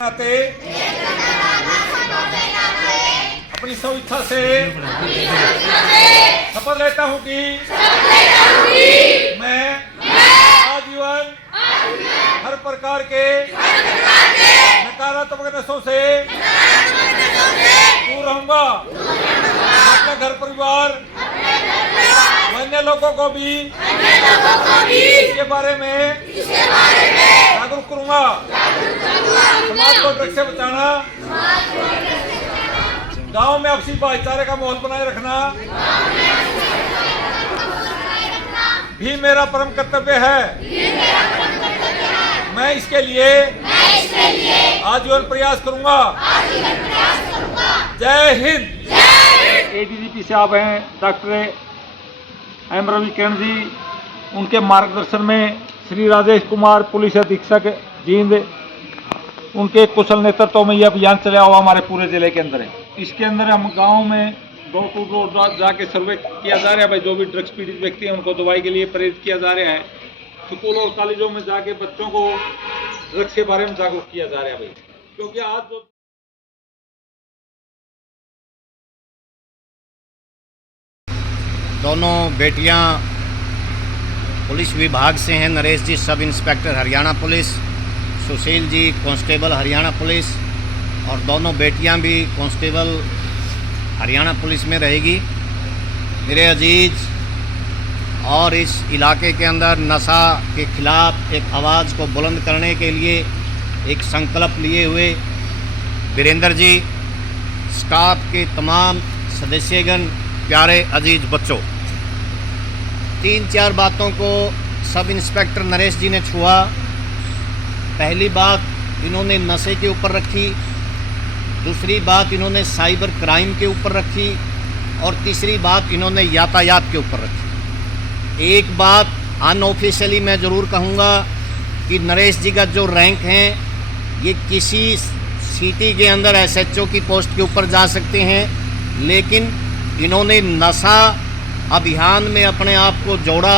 नाते अपनी स्वेच्छा से शपथ लेता हूँ कि मैं आजीवन हर प्रकार के नकारात्मक नशों से दूर रहूंगा। अपने घर परिवार अन्य लोगों को भी इसके बारे में जागरूक करूंगा। समाज को ड्रग्स से बचाना, गांव में आपसी भाईचारे का माहौल बनाए रखना भी मेरा परम कर्तव्य है। मैं इसके लिए आजीवन प्रयास करूंगा। जय हिंद। एडीजीपी साहब हैं डॉक्टर एम रवि किरण जी, उनके मार्गदर्शन में श्री राजेश कुमार पुलिस अधीक्षक जींद, उनके कुशल नेतृत्व में यह अभियान चला हुआ हमारे पूरे जिले के अंदर है। इसके अंदर हम गांव में डोर टू डोर जाके सर्वे किया जा रहा है भाई। जो भी ड्रग्स पीड़ित व्यक्ति हैं उनको दवाई के लिए प्रेरित किया जा रहा है। स्कूल और कॉलेजों में जाके बच्चों को ड्रग्स के बारे में जागरूक किया जा रहा है भाई। क्योंकि आज जो दोनों बेटियां पुलिस विभाग से हैं। नरेश जी sub inspector Haryana police, Sushil ji constable Haryana police, और दोनों बेटियां भी कांस्टेबल हरियाणा पुलिस में रहेगी। मेरे अजीज, और इस इलाके के अंदर नशा के खिलाफ एक आवाज़ को बुलंद करने के लिए एक संकल्प लिए हुए वीरेंद्र जी, स्टाफ के तमाम सदस्यगण, प्यारे अजीज बच्चों, 3-4 बातों को सब इंस्पेक्टर नरेश जी ने छुआ। पहली बात इन्होंने नशे के ऊपर रखी, दूसरी बात इन्होंने साइबर क्राइम के ऊपर रखी, और तीसरी बात इन्होंने यातायात के ऊपर रखी। एक बात अनऑफिशियली मैं ज़रूर कहूँगा कि नरेश जी का जो रैंक है, ये किसी सिटी के अंदर एसएचओ की पोस्ट के ऊपर जा सकते हैं, लेकिन इन्होंने नशा अभियान में अपने आप को जोड़ा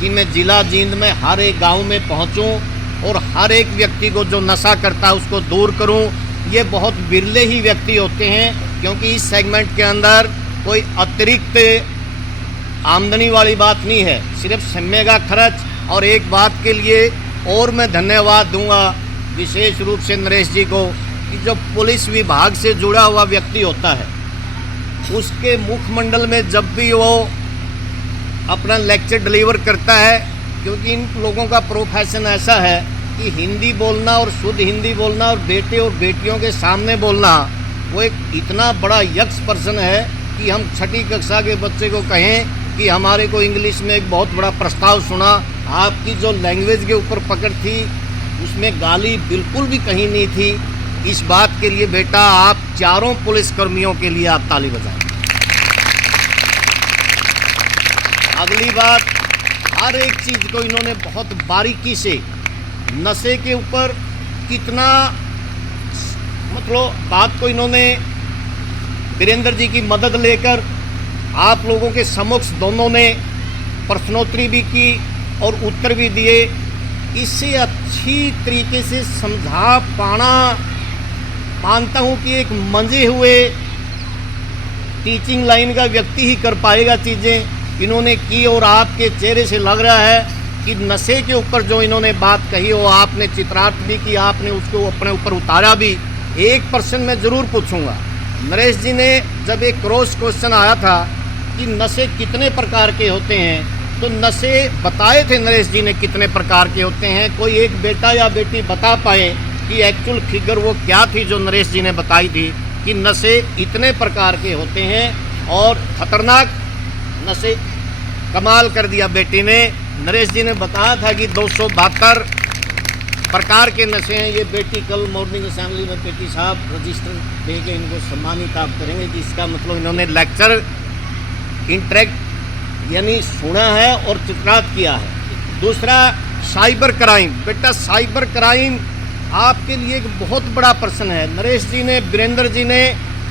कि मैं जिला जींद में हर एक गांव में पहुंचूं और हर एक व्यक्ति को जो नशा करता है उसको दूर करूं। ये बहुत बिरले ही व्यक्ति होते हैं, क्योंकि इस सेगमेंट के अंदर कोई अतिरिक्त आमदनी वाली बात नहीं है, सिर्फ समय का खर्च। और एक बात के लिए और मैं धन्यवाद दूंगा विशेष रूप से नरेश जी को, कि जो पुलिस विभाग से जुड़ा हुआ व्यक्ति होता है, उसके मुखमंडल में जब भी वो अपना लेक्चर डिलीवर करता है, क्योंकि इन लोगों का प्रोफेशन ऐसा है कि हिंदी बोलना और शुद्ध हिंदी बोलना और बेटे और बेटियों के सामने बोलना, वो एक इतना बड़ा यक्ष पर्सन है कि हम 6ठी कक्षा के बच्चे को कहें कि हमारे को इंग्लिश में एक बहुत बड़ा प्रस्ताव सुना, आपकी जो लैंग्वेज के ऊपर पकड़ थी उसमें गाली बिल्कुल भी कहीं नहीं थी। इस बात के लिए बेटा आप चारों पुलिसकर्मियों के लिए आप ताली बजाएं। अगली बात, हर एक चीज़ को इन्होंने बहुत बारीकी से, नशे के ऊपर कितना, मतलब बात को इन्होंने वीरेंद्र जी की मदद लेकर आप लोगों के समक्ष दोनों ने प्रश्नोत्तरी भी की और उत्तर भी दिए। इससे अच्छी तरीके से समझा पाना, मानता हूँ कि एक मंजे हुए टीचिंग लाइन का व्यक्ति ही कर पाएगा चीज़ें इन्होंने की। और आपके चेहरे से लग रहा है कि नशे के ऊपर जो इन्होंने बात कही वो आपने चित्रार्थ भी की, आपने उसको अपने ऊपर उतारा भी। एक पर्सन मैं ज़रूर पूछूंगा, नरेश जी ने जब एक क्रॉस क्वेश्चन आया था कि नशे कितने प्रकार के होते हैं, तो नशे बताए थे नरेश जी ने कितने प्रकार के होते हैं। कोई एक बेटा या बेटी बता पाए कि एक्चुअल फिगर वो क्या थी जो नरेश जी ने बताई थी कि नशे इतने प्रकार के होते हैं और खतरनाक नशे। कमाल कर दिया बेटी ने। नरेश जी ने बताया था कि 272 प्रकार के नशे हैं। ये बेटी कल मॉर्निंग असेंबली में बेटी साहब रजिस्टर दे के इनको सम्मानित आप करेंगे कि इसका मतलब इन्होंने लेक्चर इंटरेक्ट यानी सुना है और चित्रार्थ किया है। दूसरा, साइबर क्राइम। बेटा साइबर क्राइम आपके लिए एक बहुत बड़ा प्रश्न है। नरेश जी ने, वीरेंद्र जी ने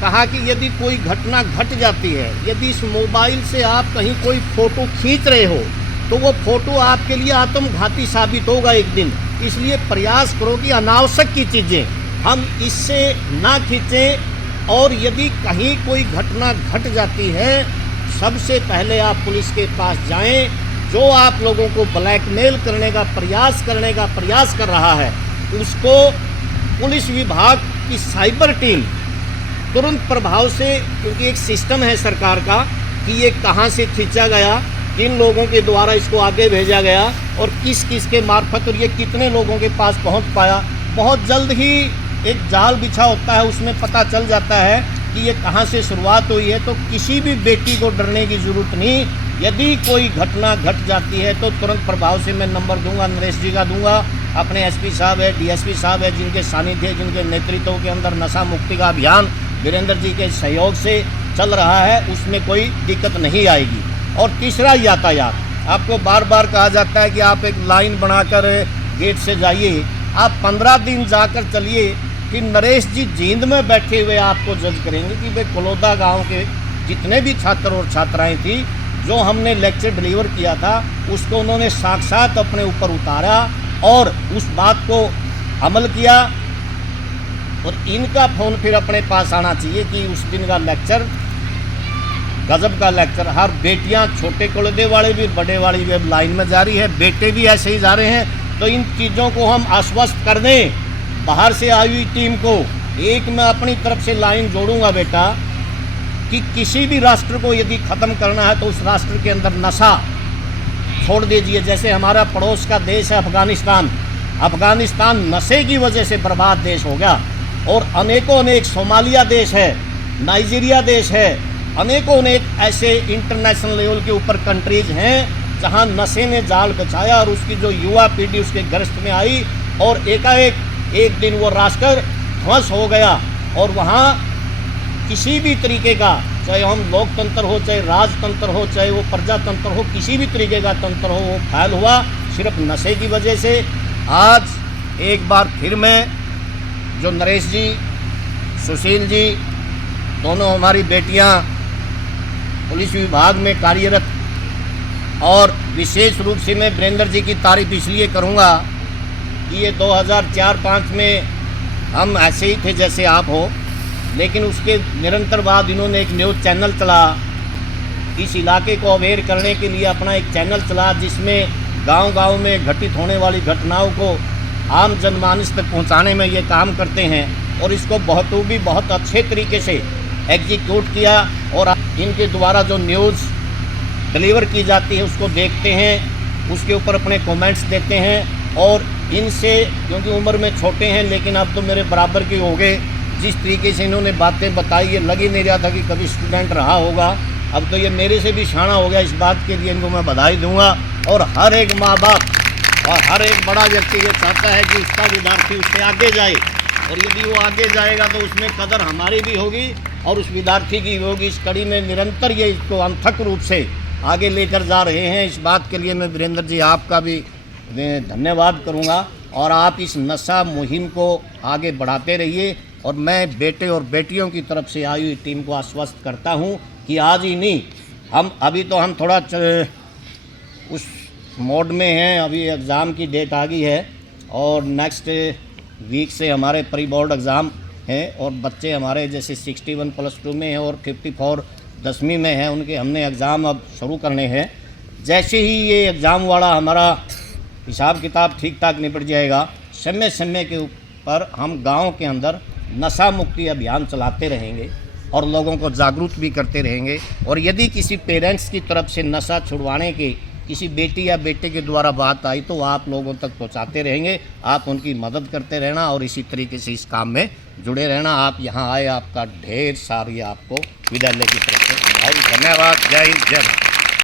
कहा कि यदि कोई घटना घट जाती है, यदि इस मोबाइल से आप कहीं कोई फ़ोटो खींच रहे हो, तो वो फ़ोटो आपके लिए आत्मघाती साबित होगा एक दिन। इसलिए प्रयास करो कि अनावश्यक की चीज़ें हम इससे ना खींचें। और यदि कहीं कोई घटना घट जाती है, सबसे पहले आप पुलिस के पास जाएं। जो आप लोगों को ब्लैकमेल करने का प्रयास कर रहा है, उसको पुलिस विभाग की साइबर टीम तुरंत प्रभाव से, क्योंकि एक सिस्टम है सरकार का कि ये कहाँ से खींचा गया, किन लोगों के द्वारा इसको आगे भेजा गया और किस किस के मार्फत, और ये कितने लोगों के पास पहुंच पाया। बहुत जल्द ही एक जाल बिछा होता है, उसमें पता चल जाता है कि ये कहाँ से शुरुआत हुई है। तो किसी भी बेटी को डरने की ज़रूरत नहीं। यदि कोई घटना घट जाती है तो तुरंत प्रभाव से मैं नंबर दूंगा, नरेश जी का दूंगा, अपने एसपी साहब है, डीएसपी साहब है, जिनके सानिध्य, जिनके नेतृत्व के अंदर नशा मुक्ति का अभियान वीरेंद्र जी के सहयोग से चल रहा है, उसमें कोई दिक्कत नहीं आएगी। और तीसरा, यातायात। आपको बार बार कहा जाता है कि आप एक लाइन बनाकर गेट से जाइए। आप 15 दिन जाकर चलिए, फिर नरेश जी जींद में बैठे हुए आपको जज करेंगे कि भाई कलौदा गांव के जितने भी छात्र और छात्राएं थी, जो हमने लेक्चर डिलीवर किया था, उसको उन्होंने साक्षात अपने ऊपर उतारा और उस बात को अमल किया। और इनका फ़ोन फिर अपने पास आना चाहिए कि उस दिन का लेक्चर गजब का लेक्चर। हर बेटियां, छोटे कलौदे वाले भी, बड़े वाली भी अब लाइन में जा रही है, बेटे भी ऐसे ही जा रहे हैं। तो इन चीज़ों को हम आश्वस्त कर दें बाहर से आई हुई टीम को। एक मैं अपनी तरफ से लाइन जोड़ूंगा बेटा, कि किसी भी राष्ट्र को यदि ख़त्म करना है तो उस राष्ट्र के अंदर नशा छोड़ दीजिए। जैसे हमारा पड़ोस का देश है अफ़गानिस्तान नशे की वजह से बर्बाद देश हो गया। और अनेक सोमालिया देश है, नाइजीरिया देश है, अनेक ऐसे इंटरनेशनल लेवल के ऊपर कंट्रीज़ हैं जहां नशे ने जाल बिछाया और उसकी जो युवा पीढ़ी उसके ग्रस्त में आई और एकाएक एक दिन वो राष्ट्र ध्वंस हो गया। और वहाँ किसी भी तरीके का, चाहे हम लोकतंत्र हो, चाहे राजतंत्र हो, चाहे वो प्रजातंत्र हो, किसी भी तरीके का तंत्र हो, वो फैल हुआ सिर्फ नशे की वजह से। आज एक बार फिर मैं जो नरेश जी, सुशील जी, दोनों हमारी बेटियां पुलिस विभाग में कार्यरत, और विशेष रूप से मैं वीरेंद्र जी की तारीफ इसलिए करूंगा कि ये 2004-05 में हम ऐसे ही थे जैसे आप हो, लेकिन उसके निरंतर बाद इन्होंने एक न्यूज़ चैनल चला, इस इलाके को अवेयर करने के लिए अपना एक चैनल चला, जिसमें गांव-गांव में घटित होने वाली घटनाओं को आम जनमानस तक पहुंचाने में ये काम करते हैं। और इसको बहुत अच्छे तरीके से एग्जीक्यूट किया। और इनके द्वारा जो न्यूज़ डिलीवर की जाती है उसको देखते हैं, उसके ऊपर अपने कमेंट्स देते हैं। और इनसे, क्योंकि उम्र में छोटे हैं लेकिन अब तो मेरे बराबर के हो गए, जिस तरीके से इन्होंने बातें बताई, ये लग ही नहीं रहा था कि कभी स्टूडेंट रहा होगा। अब तो ये मेरे से भी शाना हो गया। इस बात के लिए इनको मैं बधाई दूंगा। और हर एक माँ बाप और हर एक बड़ा व्यक्ति ये चाहता है कि उसका विद्यार्थी उससे आगे जाए, और यदि वो आगे जाएगा तो उसमें कदर हमारी भी होगी और उस विद्यार्थी की भी होगी। इस कड़ी में निरंतर ये इसको अनथक रूप से आगे लेकर जा रहे हैं। इस बात के लिए मैं वीरेंद्र जी आपका भी धन्यवाद करूंगा। और आप इस नशा मुहिम को आगे बढ़ाते रहिए। और मैं बेटे और बेटियों की तरफ से आई हुई टीम को आश्वस्त करता हूं कि आज ही नहीं, हम अभी तो हम थोड़ा उस मोड में हैं, अभी एग्ज़ाम की डेट आ गई है और नेक्स्ट वीक से हमारे प्री बोर्ड एग्ज़ाम हैं। और बच्चे हमारे जैसे 61 +2 में हैं और 54 10वीं में हैं, उनके हमने एग्ज़ाम अब शुरू करने हैं। जैसे ही ये एग्ज़ाम वाला हमारा हिसाब किताब ठीक ठाक निपट जाएगा, समय के ऊपर हम गांव के अंदर नशा मुक्ति अभियान चलाते रहेंगे और लोगों को जागरूक भी करते रहेंगे। और यदि किसी पेरेंट्स की तरफ से नशा छुड़वाने की किसी बेटी या बेटे के द्वारा बात आई तो आप लोगों तक पहुंचाते रहेंगे। आप उनकी मदद करते रहना और इसी तरीके से इस काम में जुड़े रहना। आप यहाँ आए, आपका ढेर सारी आपको विद्यालय की तरफ से धन्यवाद। जय हिंद, जय भारत।